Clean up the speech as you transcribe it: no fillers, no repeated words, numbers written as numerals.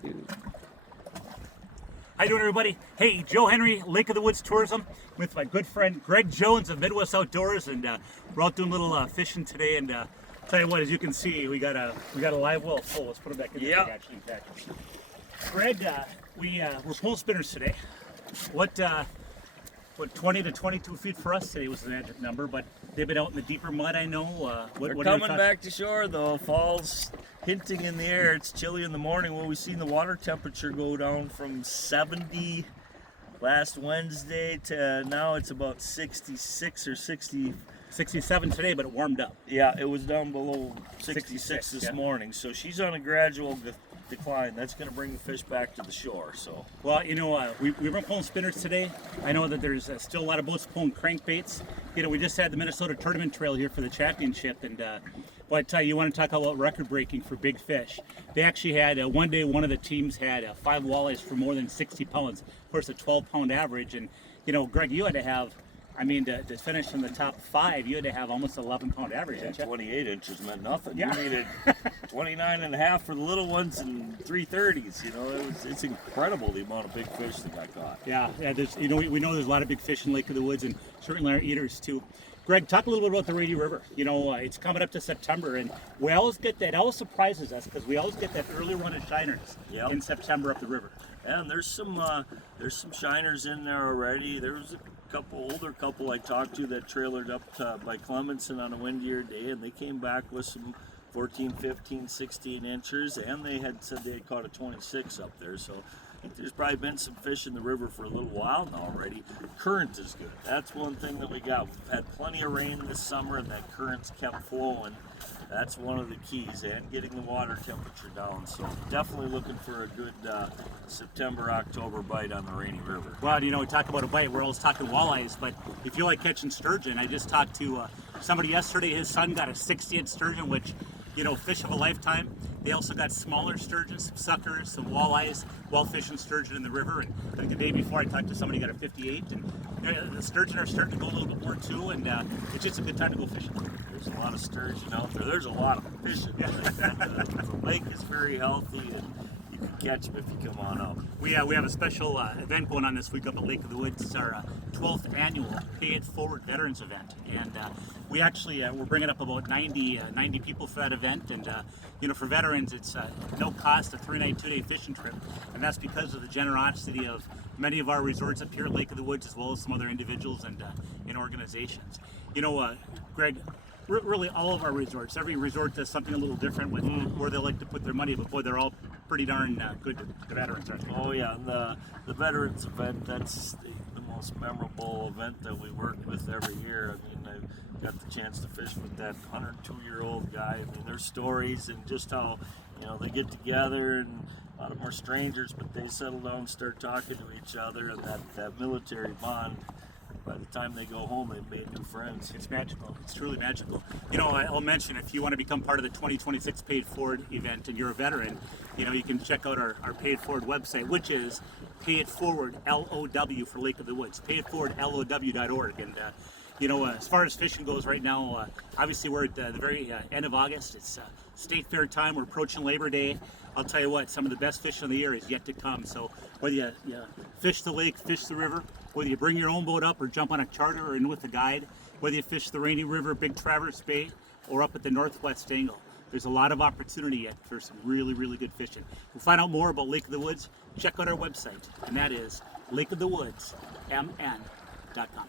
How you doing, everybody? Hey, Joe Henry, Lake of the Woods Tourism, with my good friend Greg Jones of Midwest Outdoors, and we're out doing a little fishing today. And tell you what, as you can see, we got a live well full. Let's put it back in there. Actually, in fact, Greg, we're pole spinners today. What 20 to 22 feet for us today was the magic number, but they've been out in the deeper mud, I know. They're coming back to shore, though. Fall's hinting in the air. It's chilly in the morning. Well, we've seen the water temperature go down from 70 last Wednesday to now it's about 66 or 67 today, but it warmed up. Yeah, it was down below 66 this morning. So she's on a gradual decline. That's going to bring the fish back to the shore. So, well, you know, we were pulling spinners today. I know that there's still a lot of boats pulling crankbaits. You know, we just had the Minnesota Tournament Trail here for the championship, and well, I tell you, want to talk about record breaking for big fish. They actually had one day, one of the teams had 5 walleyes for more than 60 pounds. Of course, a 12-pound average, and you know, Greg, you had to have, I mean, to finish in the top 5, you had to have almost 11-pound average. Yeah, 28 inches meant nothing. Yeah. You needed 29 and a half for the little ones and 330s. You know, it's incredible the amount of big fish that got caught. Yeah. There's, you know, we know there's a lot of big fish in Lake of the Woods, and certainly our eaters too. Greg, talk a little bit about the Rainy River. You know, it's coming up to September, and we always get that. It always surprises us because we always get that early run of shiners in September up the river. Yeah, and there's some shiners in there already. There was a older couple I talked to that trailered up by Clemenson on a windier day, and they came back with some 14, 15, 16 inchers, and they had said they had caught a 26 up there. So I think there's probably been some fish in the river for a little while now already. Current is good. That's one thing that we got. We've had plenty of rain this summer, and that current's kept flowing. That's one of the keys, and getting the water temperature down. So definitely looking for a good September, October bite on the Rainy River. Well, you know, we talk about a bite, we're always talking walleyes, but if you like catching sturgeon, I just talked to somebody yesterday. His son got a 60-inch sturgeon, which, you know, fish of a lifetime. They also got smaller sturgeon, some suckers, some walleyes, while fishing sturgeon in the river. And I think the day before I talked to somebody who got a 58, and you know, the sturgeon are starting to go a little bit more too, and it's just a good time to go fishing. There's a lot of sturgeon out there. There's a lot of fishing. The lake is very healthy, and you can catch them if you come on up. We have a special event going on this week up at Lake of the Woods. It's our 12th annual Pay It Forward Veterans event, and we actually we're bringing up about 90 people for that event. And you know, for veterans, it's no cost, a 3-night, 2-day fishing trip, and that's because of the generosity of many of our resorts up here at Lake of the Woods, as well as some other individuals and organizations. You know, Greg, really all of our resorts, every resort does something a little different with where they like to put their money, but boy, they're all pretty darn good to the veterans, aren't they? Oh yeah, and the veterans event, that's the most memorable event that we work with every year. I mean, I got the chance to fish with that 102-year-old guy. I mean, their stories and just how, you know, they get together, and a lot of them are strangers, but they settle down and start talking to each other, and that military bond. By the time they go home, they've made new friends. It's magical. It's truly magical. You know, I'll mention, if you want to become part of the 2026 Paid Forward event and you're a veteran, you know, you can check out our Paid Forward website, which is Pay It Forward LOW for Lake of the Woods, payitforwardlow.org. And you know, as far as fishing goes right now, obviously we're at the very end of August. It's state fair time. We're approaching Labor Day. I'll tell you what, some of the best fishing of the year is yet to come. So whether you fish the lake, fish the river, whether you bring your own boat up or jump on a charter or in with a guide, whether you fish the Rainy River, Big Traverse Bay, or up at the Northwest Angle, there's a lot of opportunity yet for some really, really good fishing. To find out more about Lake of the Woods, check out our website, and that is lakeofthewoodsmn.com.